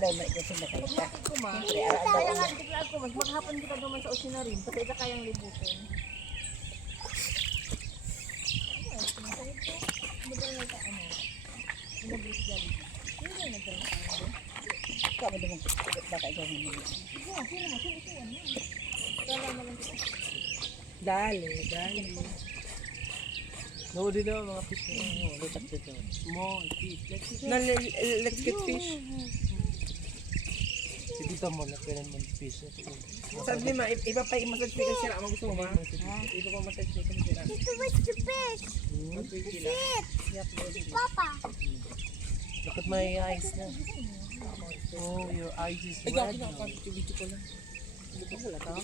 daw na ikaw sila kayo. Pagmatik ko ma. Kaya nga biglaan ko mas maghapon kita duman sa usina rin. Kasi ita kayang libutin. Ikaw mo naman baka ikaw mo. Dali. No, din na mga fish na. Small fish. Let's get fish. Si tita mo, nakailan mo fish. Sabi ma, iba pa i-massage ka sila. Ang gusto mo ma? Iba pa massage ka sila. Ito was the fish. Shit. Papa. Look at my eyes na. Oh, your eyes is red. Video ko lang. Wala ka.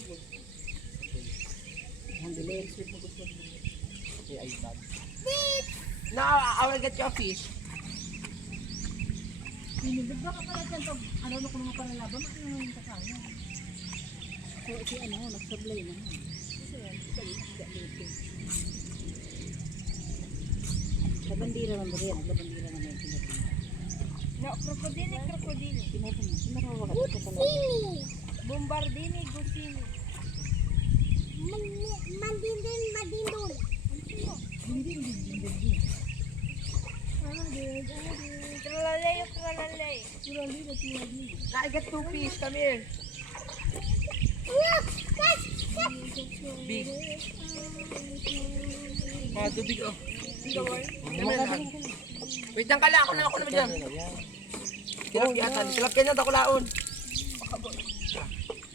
Ang dilim. Okay, iPad. Now, I will get your fish. Binibigla ka pala dyan to. Ano ko mga panalaba? Ano yung kakaya? So, si ano, nagsablay na. Sa bandira ng bariyan, sa bandira ng mga pinapin. No, krokodili. Pinapin mo, pinarawakan ka pala. Bombardini, gusini. Madindon. Tralalay. I get two fish, come here. Big. Tubig oh. Wait lang kala, ako na dyan. Tilapia atan, tilapia na ako laon.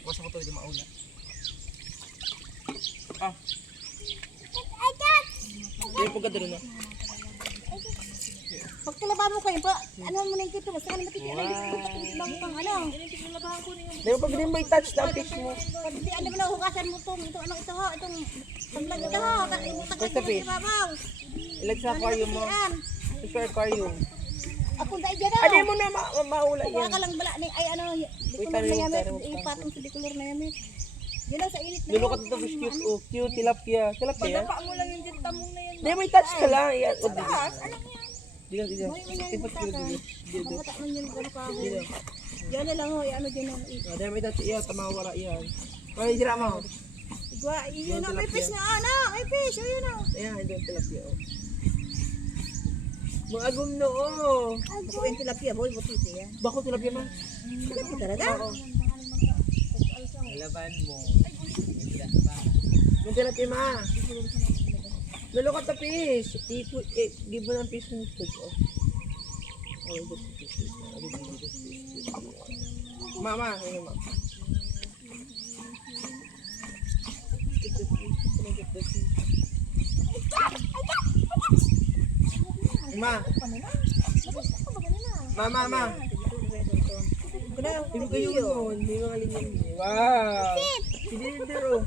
Basta ko to di mauna. Ah. Yung pagkadalo na. Pag talaba mo kayo, ano mo na yung kito, basta ka na matikit na yung bago kang ano. Di ba pag din mo i-touch na fish mo? Pag di ano mo na hugasan mo itong ano ito ho, itong paglag ito ho, imutak Basta ka fish. sa babaw. Ilag sa aquarium mo. Fish sa aquarium. Ako dahil dyan Ano ho. mo na maula Kuha yan? ka lang bala ni ay ano, dikulor na yamit, ipatong sa dikulor na yamit. Yun lang sa init na. Lulukot ito fish cute. Oh, cute tilapia. Tilapia. Padapa mo lang yung dinta mo na yan. Di mo i-touch ka lang. Yan. Taas, alam niya. Diga. Ipot ko dito. Makata man yun ko na pa. Diyan na lang ho, ano dyan ang Di mo i-touch iyan. Tamawara iyan. Ano yung sira mo? igwa. Yun na, may fish na, ano, may fish, ayun na. Ayan, ito yung tilapia. Oh. Mga agum no. Oh. Ako yung tilapia, boy, butiti yan. Bako tilapia man. Tilapia talaga? Oo. Laban mo. May tilapia ma. Lulukot na fish. Give mo ng fish ng food. Oh. Oh, just fish. Mama, ano ma? Ma. Hindi kayo yun. Hindi mga linyan. Wow. Hindi dito.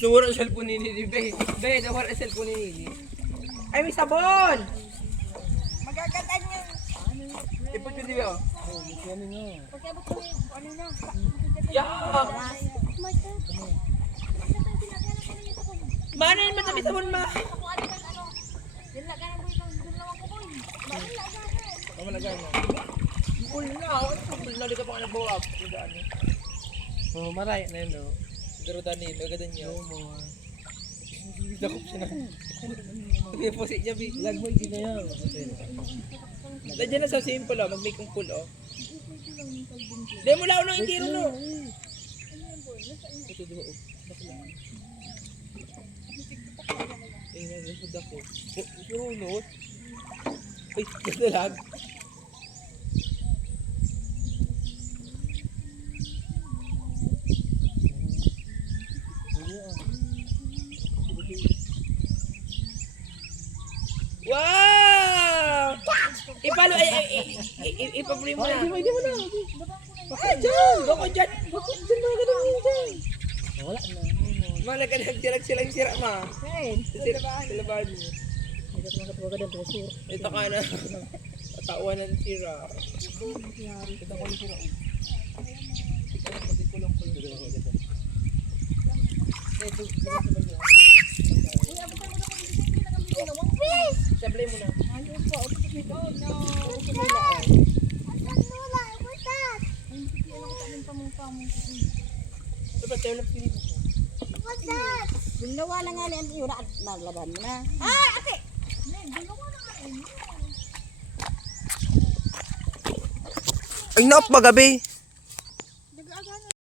Sumura ang cellphone ni Nini. Be, nawar ang cellphone ni Nini. Ay, may sabon! Magagandaan niya. Ipot yun diba? Pagkabot ko yung ano na. Yeah! Mana yung matabi sabon ma? Ako ano ba ano? Yung laganan mo yung dalawa ko boy. Bakit laganan? Ano malagay mo? Cool na. Cool na. Di ka pa nga nag-bow up. Oh, maray na yun, no? Pero Dani, magadan niya. Dakop siya na. Hindi po niya, Bi. Lag mo, hindi na yan. Nandiyan na sa simple, oh. Mag-make kong pool, oh. Hindi mo lao nang itiro, no? Ito, diba, oh. Ay, naglasod ako. Surunod. Ay, gadalag. Wow! Ipalo, ipapray mo na. Hindi mo na. Ay, dyan! Bako dyan! Bako dyan mga ganun yun dyan. Wala na. Mga nagkanagsirag silang sira, ma. Hey, Silabahan mo. hindi ka makatuwa ka doon, resur. Ito ka na. Katawan ng sira. Ito ko ng sira. Fish! Sablay mo na. Ayaw po. Ako sa may Oh no. Ako sa may laon. Hindi ko tanin pamong-pamong. Diba, tayo lang pinito ko. Ginawa na nga niyan yun at naglaban mo na. Ay, ate! Nay, dalawa na nga eh. Ay, naop magabi.